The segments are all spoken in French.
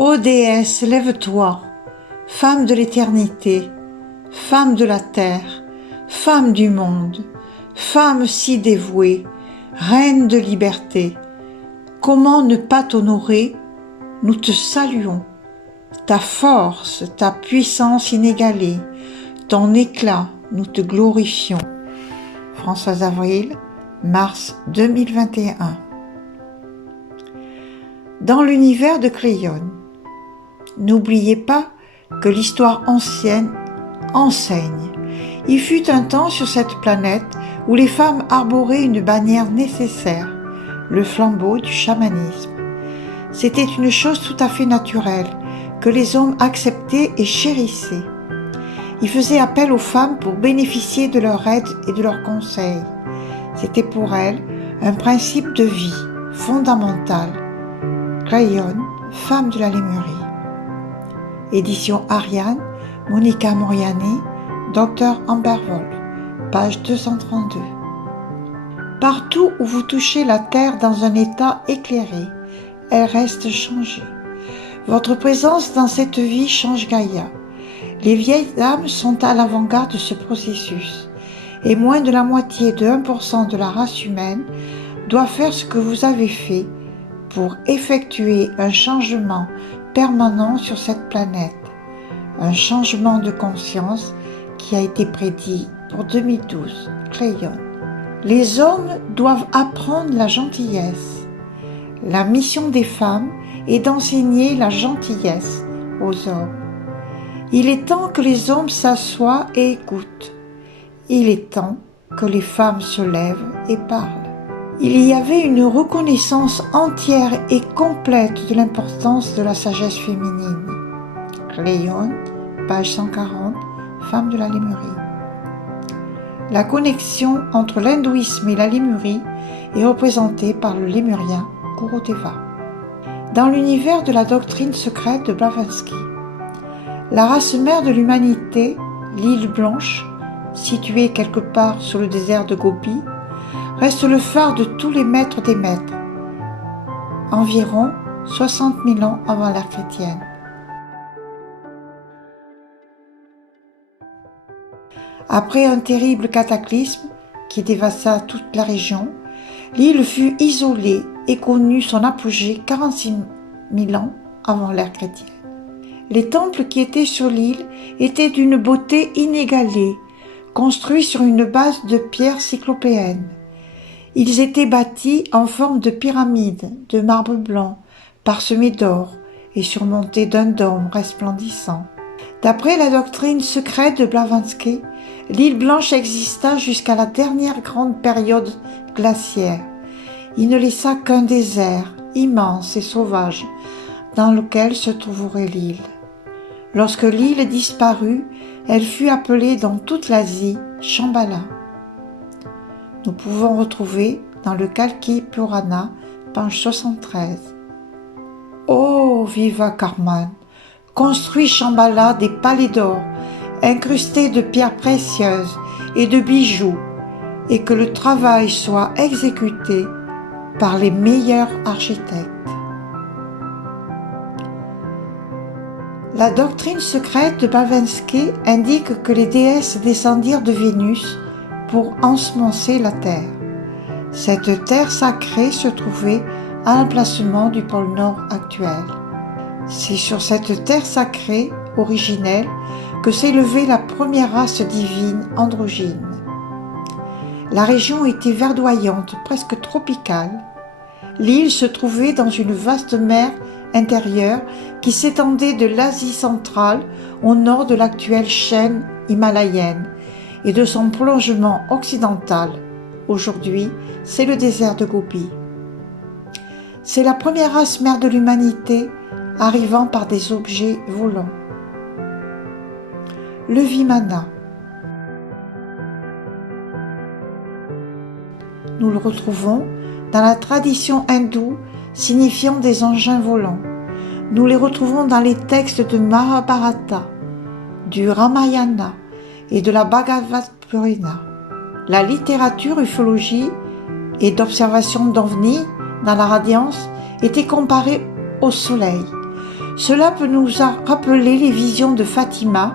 Ô déesse, lève-toi, femme de l'éternité, femme de la terre, femme du monde, femme si dévouée, reine de liberté. Comment ne pas t'honorer? Nous te saluons. Ta force, ta puissance inégalée, ton éclat, nous te glorifions. Françoise Avril, mars 2021. Dans l'univers de Cléione, n'oubliez pas que l'histoire ancienne enseigne. Il fut un temps sur cette planète où les femmes arboraient une bannière nécessaire, le flambeau du chamanisme. C'était une chose tout à fait naturelle, que les hommes acceptaient et chérissaient. Ils faisaient appel aux femmes pour bénéficier de leur aide et de leurs conseils. C'était pour elles un principe de vie fondamental. Cléione, femme de la Lémurie. Édition Ariane, Monica Moriani, Dr Ambervol, page 232. Partout où vous touchez la terre dans un état éclairé, elle reste changée. Votre présence dans cette vie change Gaïa. Les vieilles âmes sont à l'avant-garde de ce processus, et moins de la moitié de 1% de la race humaine doit faire ce que vous avez fait pour effectuer un changement permanent sur cette planète, un changement de conscience qui a été prédit pour 2012, Cléione. Les hommes doivent apprendre la gentillesse. La mission des femmes est d'enseigner la gentillesse aux hommes. Il est temps que les hommes s'assoient et écoutent. Il est temps que les femmes se lèvent et parlent. Il y avait une reconnaissance entière et complète de l'importance de la sagesse féminine. Cléione, page 140, femme de la Lémurie. La connexion entre l'hindouisme et la Lémurie est représentée par le lémurien Gurudeva. Dans l'univers de la doctrine secrète de Blavatsky, la race mère de l'humanité, l'île Blanche, située quelque part sur le désert de Gobi, reste le phare de tous les maîtres des maîtres, environ 60 000 ans avant l'ère chrétienne. Après un terrible cataclysme qui dévasta toute la région, l'île fut isolée et connut son apogée 46 000 ans avant l'ère chrétienne. Les temples qui étaient sur l'île étaient d'une beauté inégalée, construits sur une base de pierres cyclopéennes. Ils étaient bâtis en forme de pyramide de marbre blanc, parsemés d'or et surmontés d'un dôme resplendissant. D'après la doctrine secrète de Blavatsky, l'île Blanche exista jusqu'à la dernière grande période glaciaire. Il ne laissa qu'un désert immense et sauvage dans lequel se trouverait l'île. Lorsque l'île disparut, elle fut appelée dans toute l'Asie Shambhala. Nous pouvons retrouver dans le Kalki Purana, page 73. Ô Vivakarman, construis Shambhala des palais d'or, incrustés de pierres précieuses et de bijoux, et que le travail soit exécuté par les meilleurs architectes. La doctrine secrète de Blavatsky indique que les déesses descendirent de Vénus pour ensemencer la terre. Cette terre sacrée se trouvait à l'emplacement du pôle Nord actuel. C'est sur cette terre sacrée originelle que s'élevait la première race divine androgyne. La région était verdoyante, presque tropicale. L'île se trouvait dans une vaste mer intérieure qui s'étendait de l'Asie centrale au nord de l'actuelle chaîne himalayenne et de son prolongement occidental. Aujourd'hui, c'est le désert de Gobi. C'est la première race mère de l'humanité arrivant par des objets volants. Le Vimana. Nous le retrouvons dans la tradition hindoue signifiant des engins volants. Nous les retrouvons dans les textes de Mahabharata, du Ramayana et de la Bhagavad Purana. La littérature ufologie et d'observation d'ovnis dans la radiance était comparée au soleil. Cela peut nous rappeler les visions de Fatima,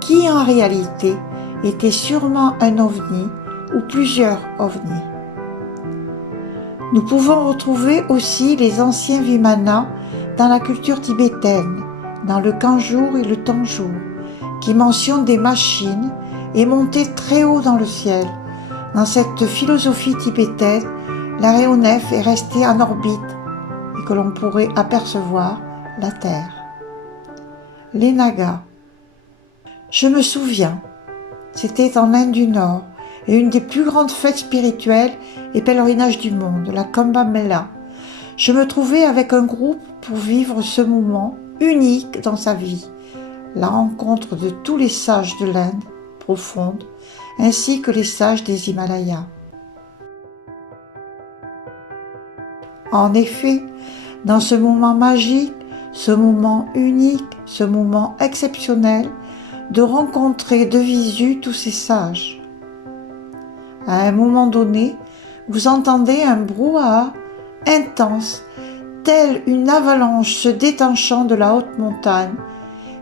qui en réalité était sûrement un ovni ou plusieurs ovnis. Nous pouvons retrouver aussi les anciens Vimana dans la culture tibétaine, dans le Kanjour et le Tanjour, qui mentionnent des machines et montées très haut dans le ciel. Dans cette philosophie tibétaine, l'aéronef est resté en orbite et que l'on pourrait apercevoir la Terre. Les Nagas. Je me souviens, c'était en Inde du Nord et une des plus grandes fêtes spirituelles et pèlerinages du monde, la Kumbh Mela. Je me trouvais avec un groupe pour vivre ce moment unique dans sa vie, la rencontre de tous les sages de l'Inde profonde, ainsi que les sages des Himalayas. En effet, dans ce moment magique, ce moment unique, ce moment exceptionnel, de rencontrer de visu tous ces sages. À un moment donné, vous entendez un brouhaha intense, telle une avalanche se détachant de la haute montagne,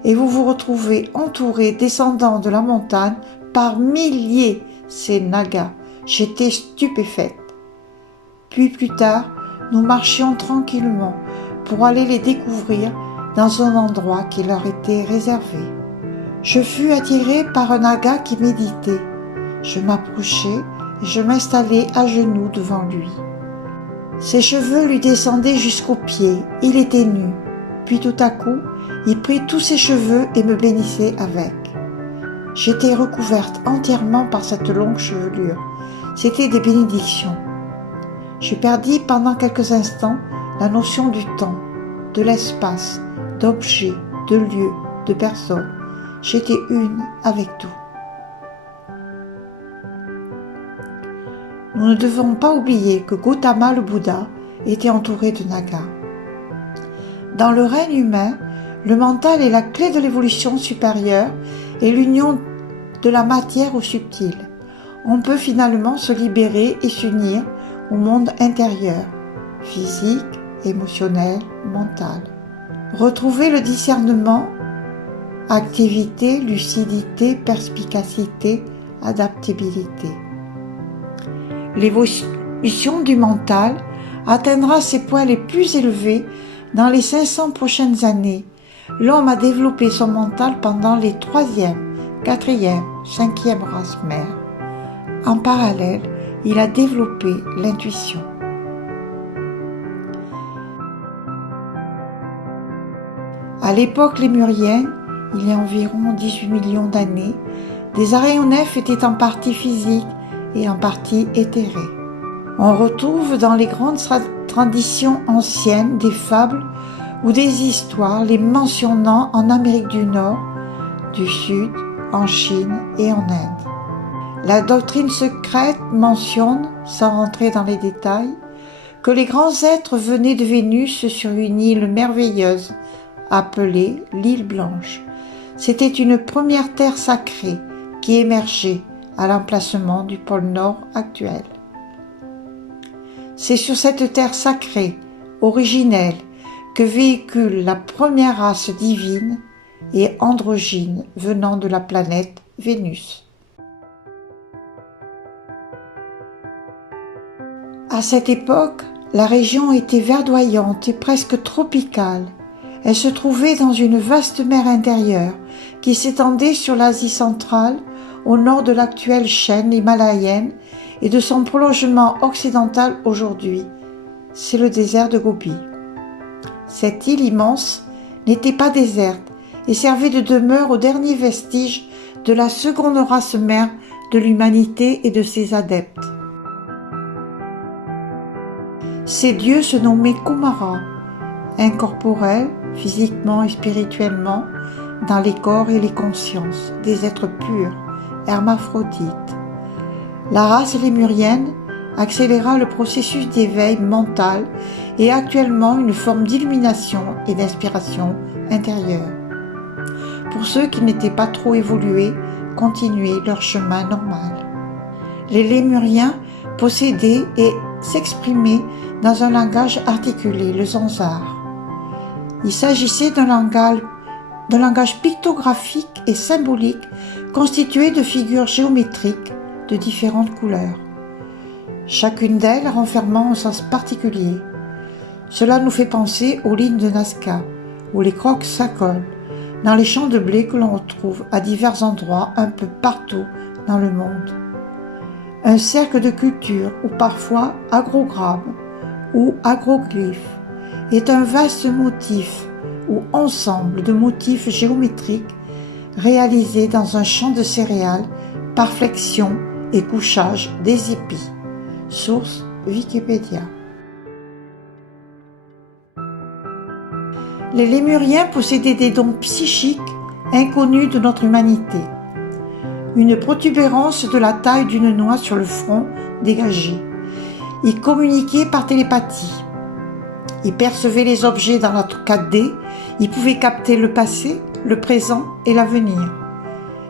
et vous vous retrouvez entouré, descendant de la montagne, par milliers, ces Nagas. J'étais stupéfaite. Puis plus tard, nous marchions tranquillement pour aller les découvrir dans un endroit qui leur était réservé. Je fus attirée par un Naga qui méditait. Je m'approchai et je m'installai à genoux devant lui. Ses cheveux lui descendaient jusqu'aux pieds, il était nu. Puis tout à coup, il prit tous ses cheveux et me bénissait avec. J'étais recouverte entièrement par cette longue chevelure. C'était des bénédictions. Je perdis pendant quelques instants la notion du temps, de l'espace, d'objets, de lieux, de personnes. J'étais une avec tout. Nous ne devons pas oublier que Gautama le Bouddha était entouré de Nagas. Dans le règne humain, le mental est la clé de l'évolution supérieure et l'union de la matière au subtil. On peut finalement se libérer et s'unir au monde intérieur, physique, émotionnel, mental. Retrouver le discernement, activité, lucidité, perspicacité, adaptabilité. L'évolution du mental atteindra ses points les plus élevés dans les 500 prochaines années. L'homme a développé son mental pendant les 3e, 4e, 5e races mères. En parallèle, il a développé l'intuition. À l'époque lémurienne, il y a environ 18 millions d'années, des aéronefs étaient en partie physiques et en partie éthérés. On retrouve dans les grandes traditions anciennes des fables ou des histoires les mentionnant en Amérique du Nord, du Sud, en Chine et en Inde. La doctrine secrète mentionne, sans rentrer dans les détails, que les grands êtres venaient de Vénus sur une île merveilleuse appelée l'île Blanche. C'était une première terre sacrée qui émergeait à l'emplacement du pôle Nord actuel. C'est sur cette terre sacrée, originelle, que véhicule la première race divine et androgyne venant de la planète Vénus. À cette époque, la région était verdoyante et presque tropicale. Elle se trouvait dans une vaste mer intérieure qui s'étendait sur l'Asie centrale, au nord de l'actuelle chaîne himalayenne et de son prolongement occidental aujourd'hui. C'est le désert de Gobi. Cette île immense n'était pas déserte et servait de demeure aux derniers vestiges de la seconde race mère de l'humanité et de ses adeptes. Ces dieux se nommaient Kumara, incorporels, physiquement et spirituellement, dans les corps et les consciences, des êtres purs, hermaphrodites. La race lémurienne accéléra le processus d'éveil mental et actuellement une forme d'illumination et d'inspiration intérieure. Pour ceux qui n'étaient pas trop évolués, continuaient leur chemin normal. Les lémuriens possédaient et s'exprimaient dans un langage articulé, le zanzar. Il s'agissait d'un langage pictographique et symbolique constitué de figures géométriques de différentes couleurs, chacune d'elles renfermant un sens particulier. Cela nous fait penser aux lignes de Nazca ou les crocs-sacoles dans les champs de blé que l'on retrouve à divers endroits un peu partout dans le monde. Un cercle de culture, ou parfois agrogramme ou agroglyphe, est un vaste motif ou ensemble de motifs géométriques réalisés dans un champ de céréales par flexion et couchage des épis. Source Wikipédia. Les Lémuriens possédaient des dons psychiques inconnus de notre humanité. Une protubérance de la taille d'une noix sur le front dégagé. Ils communiquaient par télépathie. Ils percevaient les objets dans la 4D. Ils pouvaient capter le passé, le présent et l'avenir.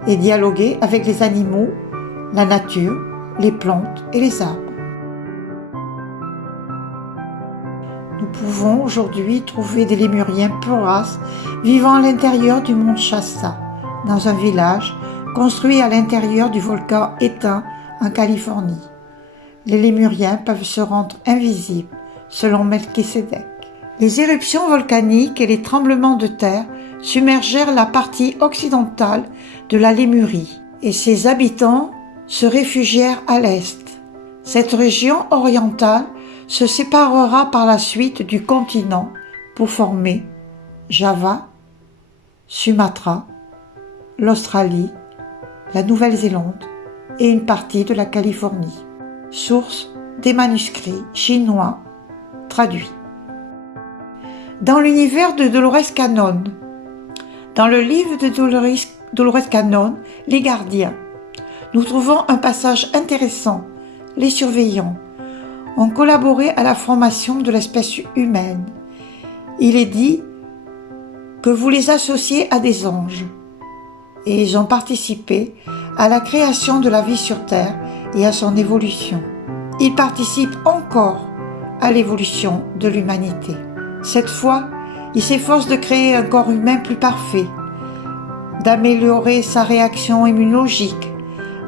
Et dialoguer avec les animaux, la nature, les plantes et les arbres. Nous pouvons aujourd'hui trouver des lémuriens pure race vivant à l'intérieur du mont Shasta, dans un village construit à l'intérieur du volcan éteint en Californie. Les lémuriens peuvent se rendre invisibles, selon Melchisedec. Les éruptions volcaniques et les tremblements de terre submergèrent la partie occidentale de la Lémurie, et ses habitants se réfugièrent à l'est. Cette région orientale se séparera par la suite du continent pour former Java, Sumatra, l'Australie, la Nouvelle-Zélande et une partie de la Californie. Source des manuscrits chinois traduits. Dans l'univers de Dolores Cannon, dans le livre de Dolores Cannon, Les Gardiens, nous trouvons un passage intéressant. Les surveillants ont collaboré à la formation de l'espèce humaine. Il est dit que vous les associez à des anges, et ils ont participé à la création de la vie sur Terre et à son évolution. Ils participent encore à l'évolution de l'humanité. Cette fois, ils s'efforcent de créer un corps humain plus parfait, d'améliorer sa réaction immunologique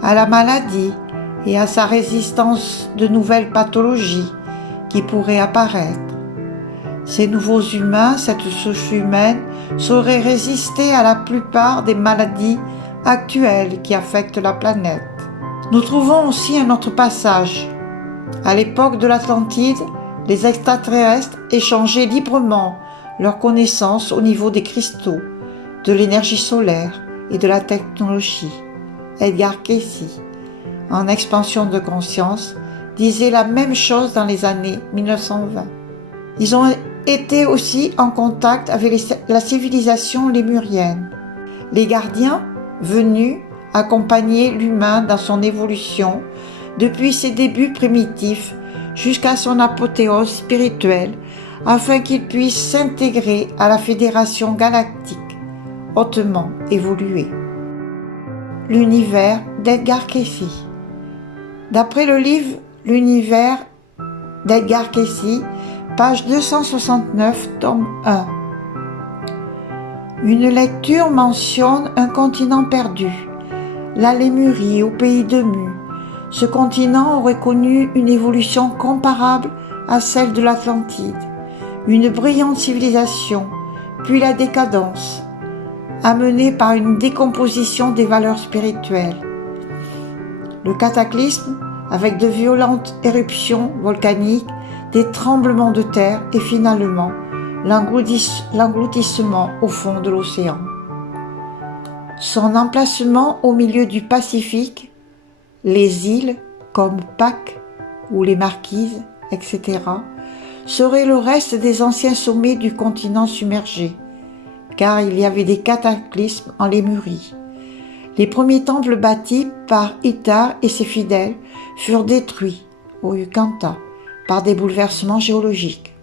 à la maladie et à sa résistance de nouvelles pathologies qui pourraient apparaître. Ces nouveaux humains, cette souche humaine, sauraient résister à la plupart des maladies actuelles qui affectent la planète. Nous trouvons aussi un autre passage. À l'époque de l'Atlantide, les extraterrestres échangeaient librement leurs connaissances au niveau des cristaux, de l'énergie solaire et de la technologie. Edgar Cayce, en Expansion de conscience, disait la même chose dans les années 1920. Ils ont été aussi en contact avec la civilisation lémurienne. Les gardiens, venus accompagner l'humain dans son évolution depuis ses débuts primitifs jusqu'à son apothéose spirituelle, afin qu'il puisse s'intégrer à la Fédération galactique, hautement évoluée. L'univers d'Edgar Cayce. D'après le livre L'univers d'Edgar Cayce, page 269, tome 1. Une lecture mentionne un continent perdu, la Lémurie au pays de Mu. Ce continent aurait connu une évolution comparable à celle de l'Atlantide, une brillante civilisation, puis la décadence, amenée par une décomposition des valeurs spirituelles. Le cataclysme, avec de violentes éruptions volcaniques, des tremblements de terre et finalement l'engloutissement au fond de l'océan. Son emplacement au milieu du Pacifique, les îles comme Pâques ou les Marquises, etc., serait le reste des anciens sommets du continent submergé, car il y avait des cataclysmes en Lémurie. Les premiers temples bâtis par Ittar et ses fidèles furent détruits au Ucanta par des bouleversements géologiques.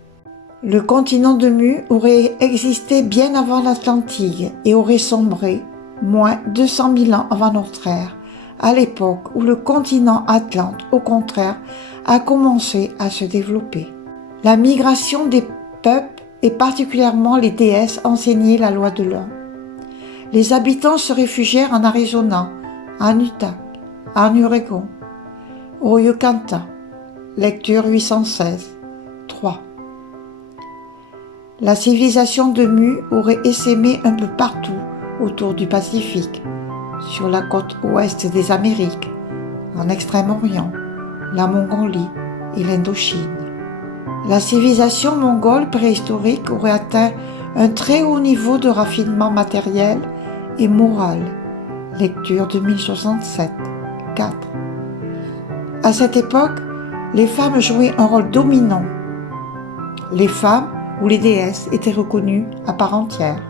Le continent de Mu aurait existé bien avant l'Atlantide et aurait sombré moins 200 000 ans avant notre ère, à l'époque où le continent Atlante, au contraire, a commencé à se développer. La migration des peuples et particulièrement les déesses enseignaient la loi de l'un. Les habitants se réfugièrent en Arizona, en Utah, en Oregon, au Ucata. Lecture 816, 3. La civilisation de Mu aurait essaimé un peu partout autour du Pacifique, sur la côte ouest des Amériques, en Extrême-Orient, la Mongolie et l'Indochine. La civilisation mongole préhistorique aurait atteint un très haut niveau de raffinement matériel et moral. Lecture de 1067, 4. À cette époque, les femmes jouaient un rôle dominant. Les femmes ou les déesses étaient reconnues à part entière.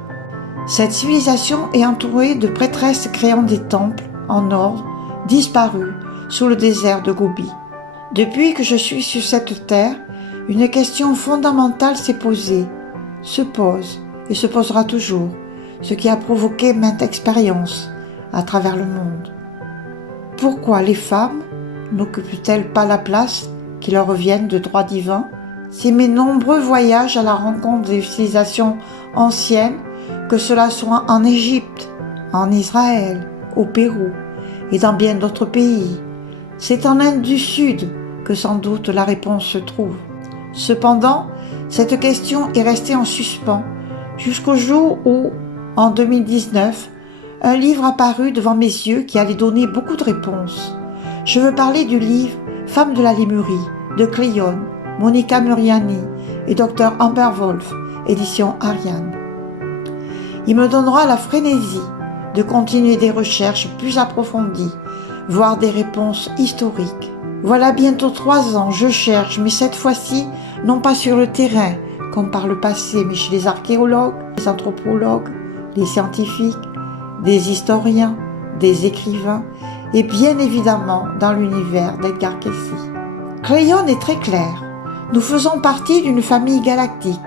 Cette civilisation est entourée de prêtresses créant des temples en ordre disparus sous le désert de Gobi. Depuis que je suis sur cette terre, une question fondamentale s'est posée, se pose et se posera toujours, ce qui a provoqué maintes expériences à travers le monde. Pourquoi les femmes n'occupent-elles pas la place qui leur revient de droit divin? Si mes nombreux voyages à la rencontre des civilisations anciennes, que cela soit en Égypte, en Israël, au Pérou et dans bien d'autres pays, c'est en Inde du Sud que sans doute la réponse se trouve. Cependant, cette question est restée en suspens jusqu'au jour où, en 2019, un livre apparut devant mes yeux qui allait donner beaucoup de réponses. Je veux parler du livre « Femmes de la Lémurie » de Cleon, Monica Muriani et Dr Amber Wolf, édition Ariane. Il me donnera la frénésie de continuer des recherches plus approfondies, voire des réponses historiques. Voilà bientôt 3 ans, je cherche, mais cette fois-ci, non pas sur le terrain, comme par le passé, mais chez les archéologues, les anthropologues, les scientifiques, des historiens, des écrivains, et bien évidemment dans l'univers d'Edgar Cayce. Cleon est très clair. Nous faisons partie d'une famille galactique,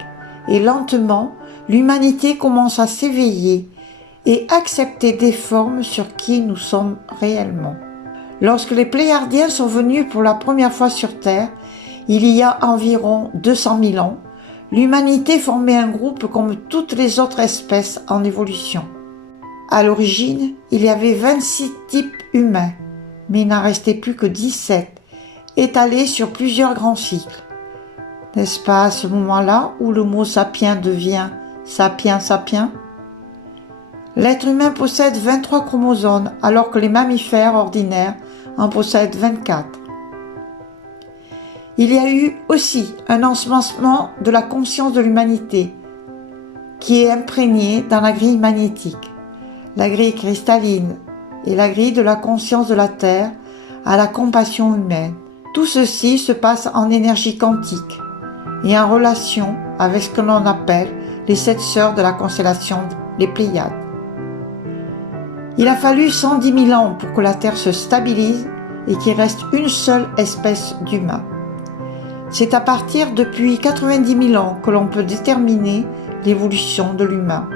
et lentement, l'humanité commence à s'éveiller et accepter des formes sur qui nous sommes réellement. Lorsque les Pléiadiens sont venus pour la première fois sur Terre, il y a environ 200 000 ans, l'humanité formait un groupe comme toutes les autres espèces en évolution. À l'origine, il y avait 26 types humains, mais il n'en restait plus que 17, étalés sur plusieurs grands cycles. N'est-ce pas à ce moment-là où le mot sapien devient sapien? L'être humain possède 23 chromosomes alors que les mammifères ordinaires en possèdent 24. Il y a eu aussi un ensemencement de la conscience de l'humanité qui est imprégnée dans la grille magnétique, la grille cristalline et la grille de la conscience de la Terre à la compassion humaine. Tout ceci se passe en énergie quantique et en relation avec ce que l'on appelle les 7 sœurs de la constellation les Pléiades. Il a fallu 110 000 ans pour que la Terre se stabilise et qu'il reste une seule espèce d'humain. C'est à partir depuis 90 000 ans que l'on peut déterminer l'évolution de l'humain.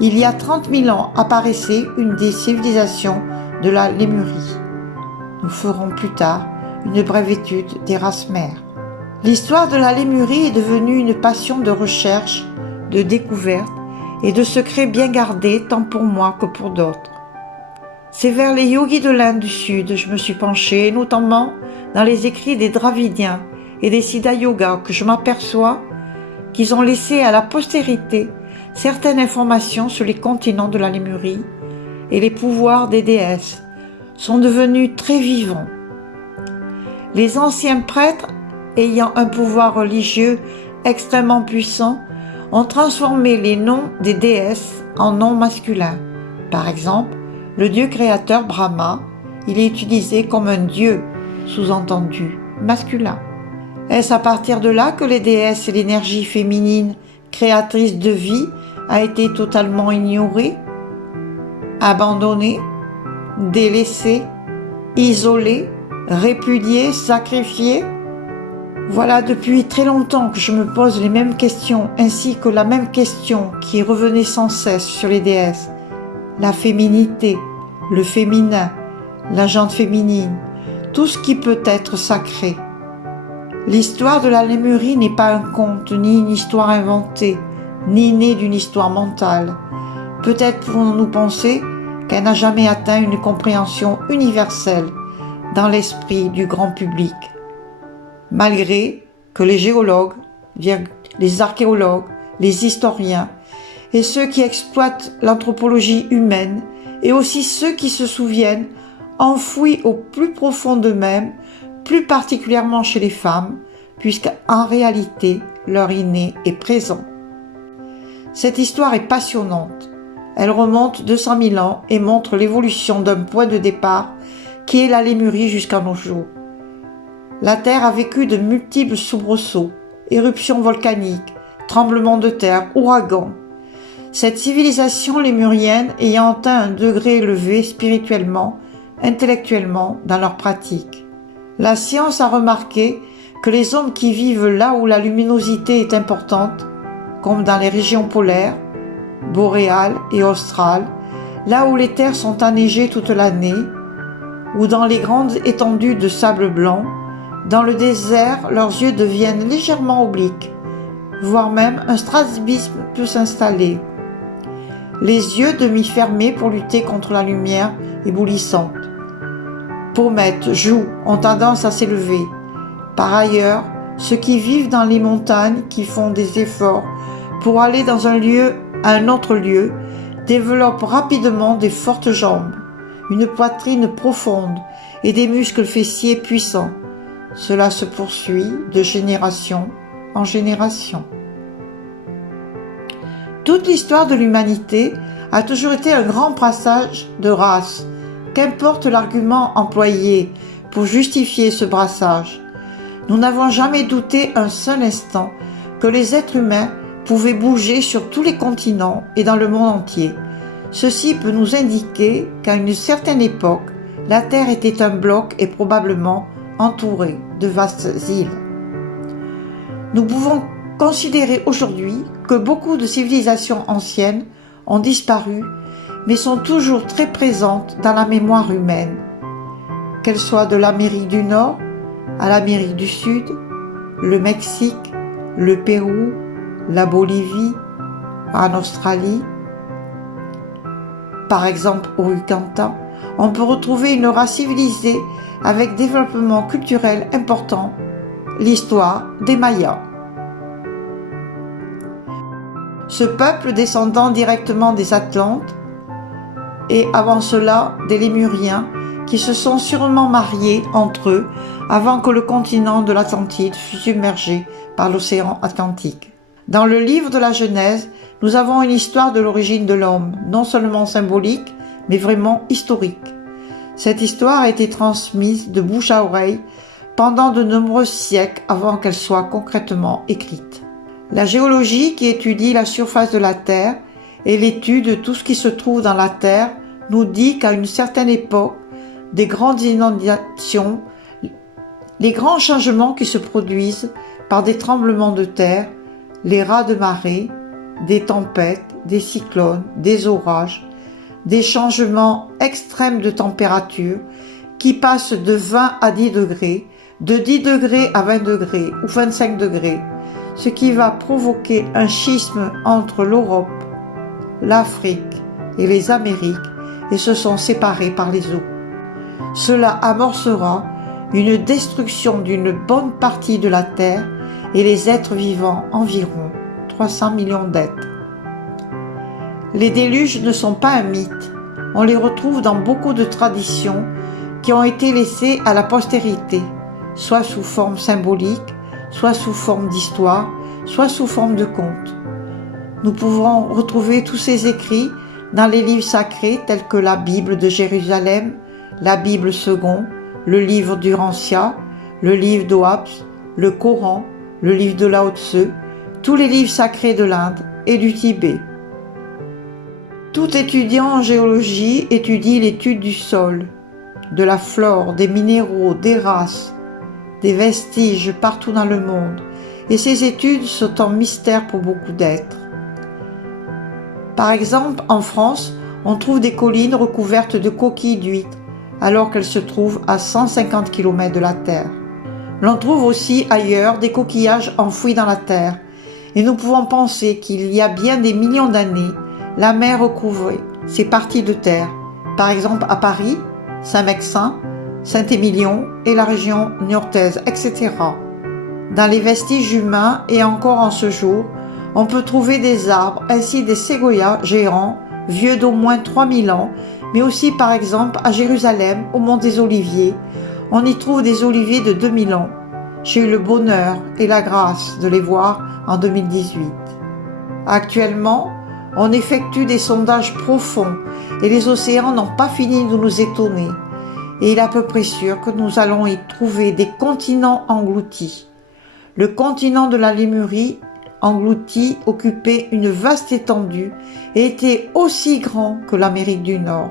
Il y a 30 000 ans apparaissait une des civilisations de la Lémurie. Nous ferons plus tard une brève étude des races mères. L'histoire de la Lémurie est devenue une passion de recherche, de découverte et de secrets bien gardés tant pour moi que pour d'autres. C'est vers les yogis de l'Inde du Sud je me suis penchée, notamment dans les écrits des Dravidiens et des Siddha Yoga, que je m'aperçois qu'ils ont laissé à la postérité certaines informations sur les continents de la Lémurie, et les pouvoirs des déesses sont devenus très vivants. Les anciens prêtres, ayant un pouvoir religieux extrêmement puissant, ont transformé les noms des déesses en noms masculins. Par exemple, le dieu créateur Brahma, il est utilisé comme un dieu, sous-entendu masculin. Est-ce à partir de là que les déesses et l'énergie féminine créatrice de vie a été totalement ignorée, abandonnée, délaissée, isolée, répudiée, sacrifiée? Voilà depuis très longtemps que je me pose les mêmes questions, ainsi que la même question qui revenait sans cesse sur les déesses. La féminité, le féminin, la jante féminine, tout ce qui peut être sacré. L'histoire de la Lémurie n'est pas un conte, ni une histoire inventée, ni née d'une histoire mentale. Peut-être pouvons-nous penser qu'elle n'a jamais atteint une compréhension universelle dans l'esprit du grand public, malgré que les géologues, les archéologues, les historiens et ceux qui exploitent l'anthropologie humaine et aussi ceux qui se souviennent, enfouis au plus profond d'eux-mêmes, plus particulièrement chez les femmes, puisqu'en réalité leur inné est présent. Cette histoire est passionnante. Elle remonte 200 000 ans et montre l'évolution d'un point de départ qui est la Lémurie jusqu'à nos jours. La Terre a vécu de multiples soubresauts, éruptions volcaniques, tremblements de terre, ouragans. Cette civilisation lémurienne ayant atteint un degré élevé spirituellement, intellectuellement dans leur pratique. La science a remarqué que les hommes qui vivent là où la luminosité est importante, comme dans les régions polaires, boréales et australes, là où les terres sont enneigées toute l'année, ou dans les grandes étendues de sable blanc, dans le désert, leurs yeux deviennent légèrement obliques, voire même un strabisme peut s'installer. Les yeux demi-fermés pour lutter contre la lumière éblouissante. Pommettes, joues ont tendance à s'élever. Par ailleurs, ceux qui vivent dans les montagnes, qui font des efforts pour aller dans un lieu à un autre lieu, développent rapidement des fortes jambes, une poitrine profonde et des muscles fessiers puissants. Cela se poursuit de génération en génération. Toute l'histoire de l'humanité a toujours été un grand brassage de races, qu'importe l'argument employé pour justifier ce brassage. Nous n'avons jamais douté un seul instant que les êtres humains pouvaient bouger sur tous les continents et dans le monde entier. Ceci peut nous indiquer qu'à une certaine époque, la Terre était un bloc et probablement entourée de vastes îles. Nous pouvons considérer aujourd'hui que beaucoup de civilisations anciennes ont disparu, mais sont toujours très présentes dans la mémoire humaine. Qu'elles soient de l'Amérique du Nord à l'Amérique du Sud, le Mexique, le Pérou, la Bolivie, en Australie. Par exemple, au Uganda, on peut retrouver une race civilisée avec développement culturel important, l'histoire des Mayas. Ce peuple descendant directement des Atlantes et avant cela des Lémuriens qui se sont sûrement mariés entre eux avant que le continent de l'Atlantide fût submergé par l'océan Atlantique. Dans le livre de la Genèse, nous avons une histoire de l'origine de l'homme, non seulement symbolique, mais vraiment historique. Cette histoire a été transmise de bouche à oreille pendant de nombreux siècles avant qu'elle soit concrètement écrite. La géologie qui étudie la surface de la Terre et l'étude de tout ce qui se trouve dans la Terre nous dit qu'à une certaine époque, des grandes inondations, les grands changements qui se produisent par des tremblements de terre, les raz de marée, des tempêtes, des cyclones, des orages, des changements extrêmes de température qui passent de 20 à 10 degrés, de 10 degrés à 20 degrés ou 25 degrés, ce qui va provoquer un schisme entre l'Europe, l'Afrique et les Amériques et se sont séparés par les eaux. Cela amorcera une destruction d'une bonne partie de la Terre et les êtres vivants environ 300 millions d'êtres. Les déluges ne sont pas un mythe, on les retrouve dans beaucoup de traditions qui ont été laissées à la postérité, soit sous forme symbolique, soit sous forme d'histoire, soit sous forme de conte. Nous pouvons retrouver tous ces écrits dans les livres sacrés tels que la Bible de Jérusalem, la Bible second, le livre d'Urantia, le livre d'Oapс, le Coran, le livre de Lao Tse, tous les livres sacrés de l'Inde et du Tibet. Tout étudiant en géologie étudie l'étude du sol, de la flore, des minéraux, des races, des vestiges partout dans le monde, et ces études sont en mystère pour beaucoup d'êtres. Par exemple, en France, on trouve des collines recouvertes de coquilles d'huîtres, alors qu'elles se trouvent à 150 km de la Terre. L'on trouve aussi ailleurs des coquillages enfouis dans la terre, et nous pouvons penser qu'il y a bien des millions d'années, la mer recouvrait ces parties de terre, par exemple à Paris, Saint-Mexin, Saint-Émilion et la région niortaise, etc. Dans les vestiges humains et encore en ce jour, on peut trouver des arbres ainsi des séquoias géants, vieux d'au moins 3000 ans, mais aussi par exemple à Jérusalem, au mont des Oliviers, on y trouve des oliviers de 2000 ans. J'ai eu le bonheur et la grâce de les voir en 2018. Actuellement, on effectue des sondages profonds et les océans n'ont pas fini de nous étonner. Et il est à peu près sûr que nous allons y trouver des continents engloutis. Le continent de la Lémurie, englouti, occupait une vaste étendue et était aussi grand que l'Amérique du Nord.